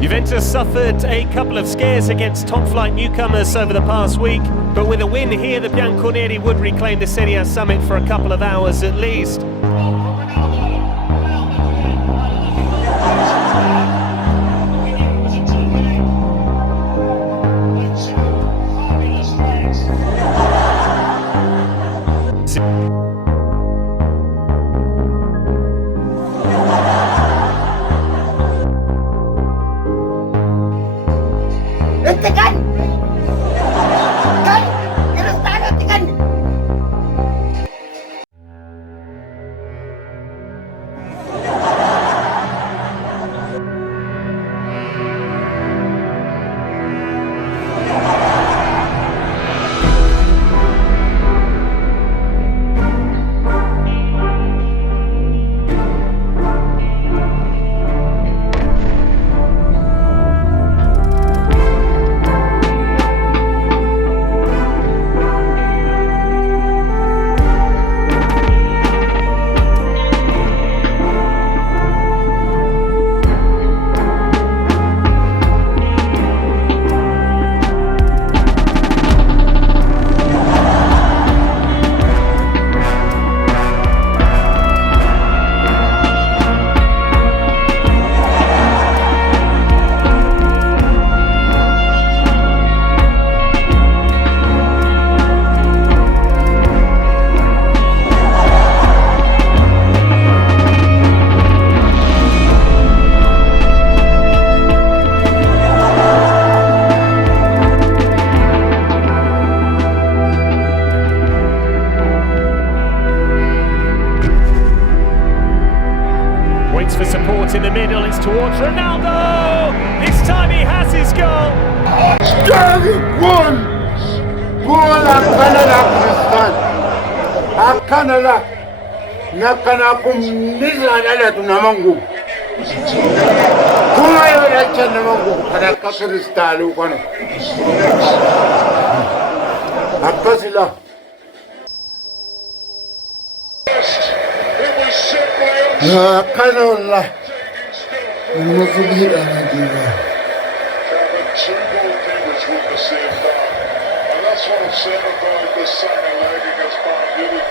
Juventus suffered a couple of scares against top-flight newcomers over the past week, but with a win here, the Bianconeri would reclaim the Serie A summit for a couple of hours at least. Tekan! Kan! Terus tangan tekan! For support in the middle, it's towards Ronaldo! This time he has his goal! Goal! Goal akanala Kristal! Akanala! Nakana kumiza lala tunamangu! Kuma yola chana mangu kanaka Kristal ukano! Akasila! Akanola! Mufugir anadiwa. Two goalkeepers with the same time. And that's what I'm saying about the second leg against Bayern Munich.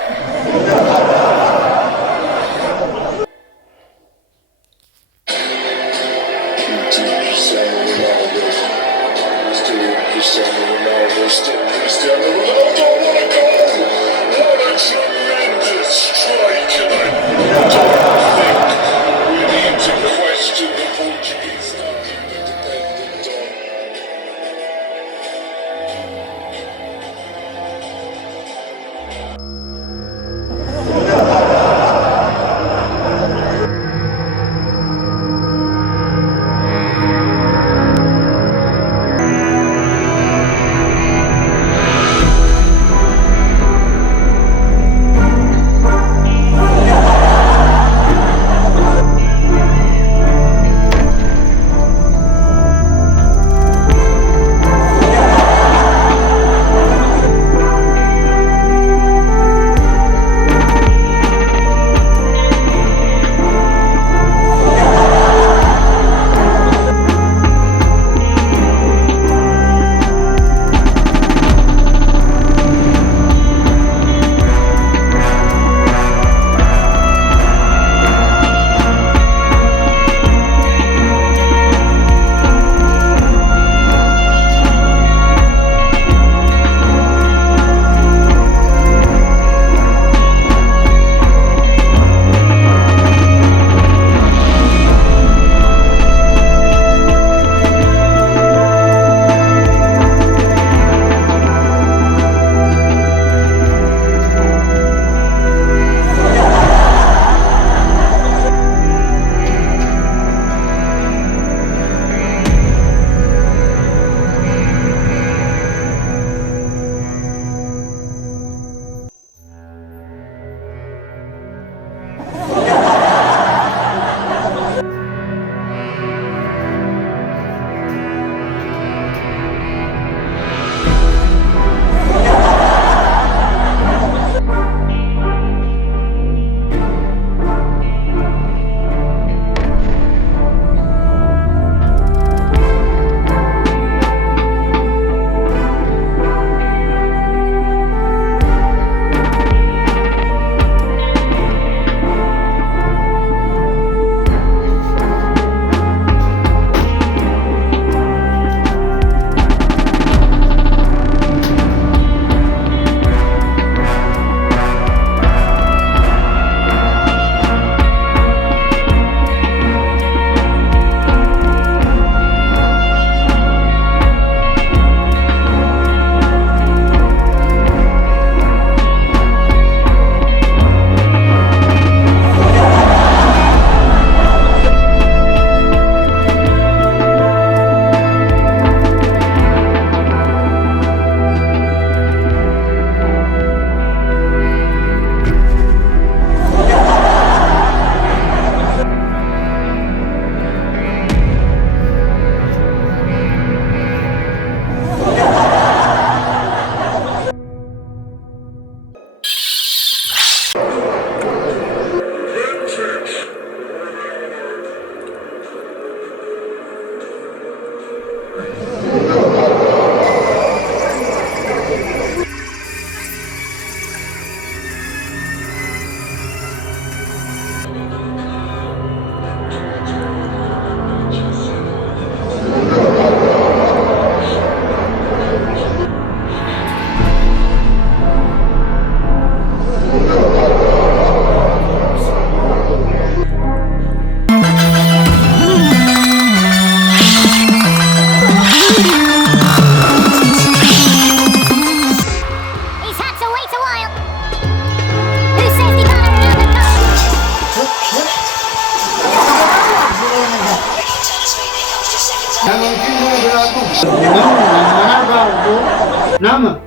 Nama?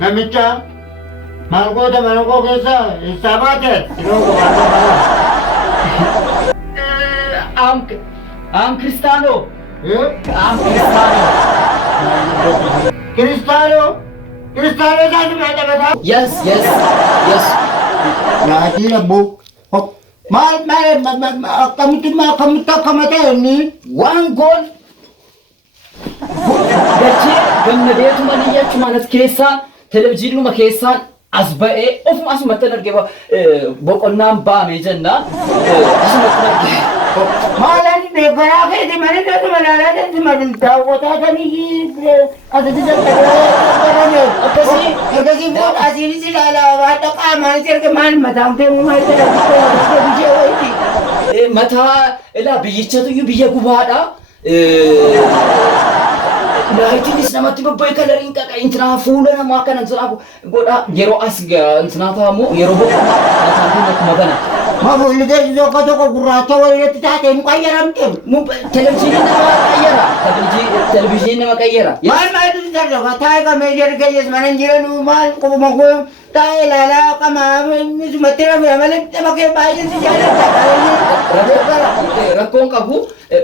Namicha? Malgoota mana koo keessa isaa baate? Yeroo qofaatu mala. Am Cristiano. Am Cristiano. Cristiano? Cristiano isaanii meeshaa gataa? Yes. Naatii labboo. Maal akkamitti akka mataa inni? One goal. Dachee gammadeetuma ni jechuun as keessaan televezyiinuma keessaan as ba'ee ofuma asumatti argee boqonnaan baamee jenna. Asumatti argee. Maalaan deeggaraa keeti malee ta'u malaalaa ta'e malee daawwataa ta'anii asitti dadhabee akkasii booda asiinis ilaalaa waan qaamaan erga maal mataan fe'uu maal jedhamu mataa ilaa biyyichatu biyya gubaadha. Laayitiinis namatti bobba'ee kalariin qaqa'intinaa fuula namaa kana godha yeroo as intinaa ta'amu yeroo boqonnaa mataan kun akkuma kana. Mafuulli keessi tokko gurraacha walitti taatee nu qayyaramte. Televezyiiniin nama qayyara. Televezyiiniin nama qayyara. Maal darba taa'ee kamee jedhu keessas mana hin jiranu maal qubuma koo taa'ee ilaalaa qamaa sumatti rafee malee bakee baay'ee si jaallata. Rakkoon qabu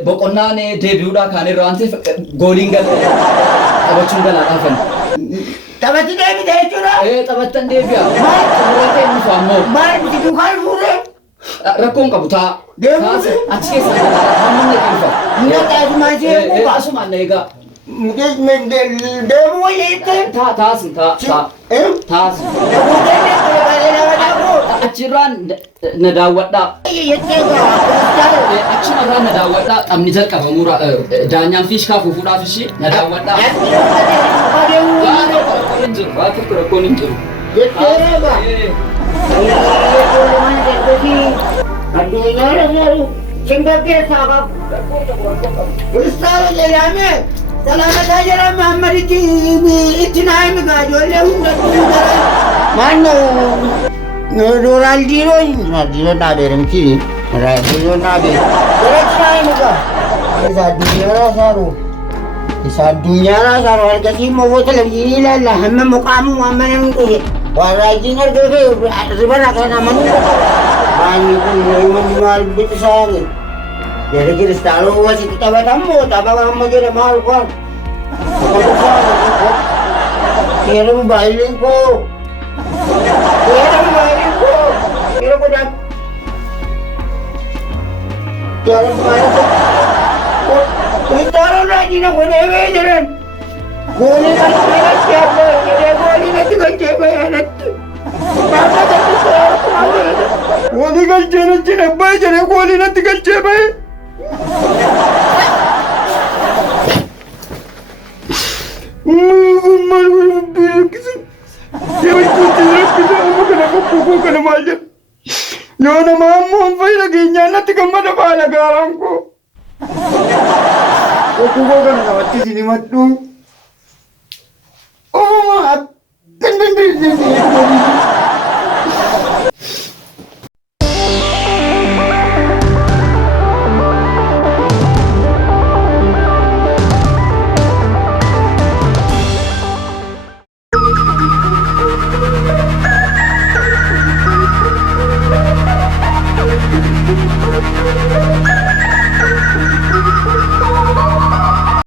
boqonnaan deebi'uudhaa kaanirra waan ta'eef gooliin taphachuun galaadhaafan. Taphatti deebite jechuudha. Taphattan deebi'a. Maal xumuratee dhufa ammoo. Maal biti duukaan fuudhee. Rakkoon qabu taa. Deemuufi. Achi keessa hamma naqeeffa. Mina taasimaa ishee buufa. Asumaan na eegaa. Deemuu wayyeette. Taasin. Achirraan na daawwadhaa. Achumarraan na daawwadhaa. Taphni jalqabamuura daanyaan fiishkaa fuufuudhaaf ishee na daawwadhaa. Rakkoon hin jiru. Addunyaa lafaru singapkeessaa qabu. Kiristaana jedhame salaamataa jedhama Muhammaditti itti naa'imi ijoollee hundattuu maannoo Roonaaldiinoo dhaabeera miti Roonaaldiinoo dhaabeera. Garachi naa'imi isa addunyaa saaru isa addunyaa saaru argasii immoo televezyiinii ilaalla hamma muqaamu amma namni dhufe warraajjiin argee ribana kan amanuu Ani kun maal bitisaan jadi Cristiano wasitti taphatamoo tapha amma jedha maal kun yeroo baay'een koo yeroo godhan yeroo baay'een Cristiano raajina godhee bee jiran goolii kan jedhee Wali galchee natti nabbaa jedhee goolii natti galchee bahe. Kun maal godhuu rakkisa? Jechuutti rakkisa amma kana bokkuu kana maal jedhu? Yoo nama ammoo hin fayyada keenyaan natti gammada baala gaaraan koo. Bokkuu kana namatti isin himadhu. Kan dandeessee